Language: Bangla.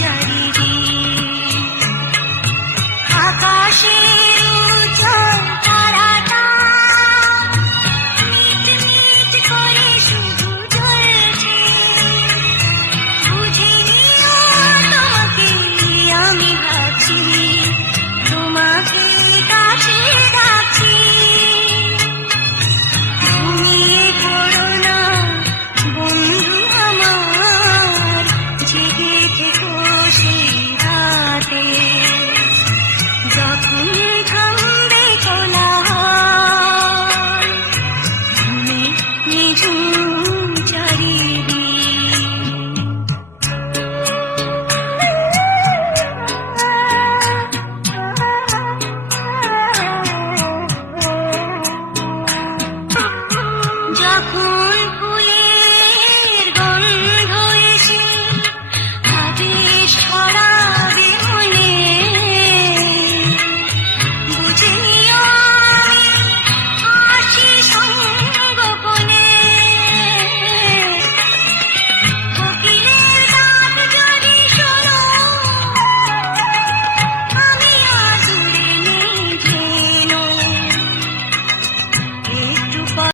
চারি আকাশে கோஷி ராதே.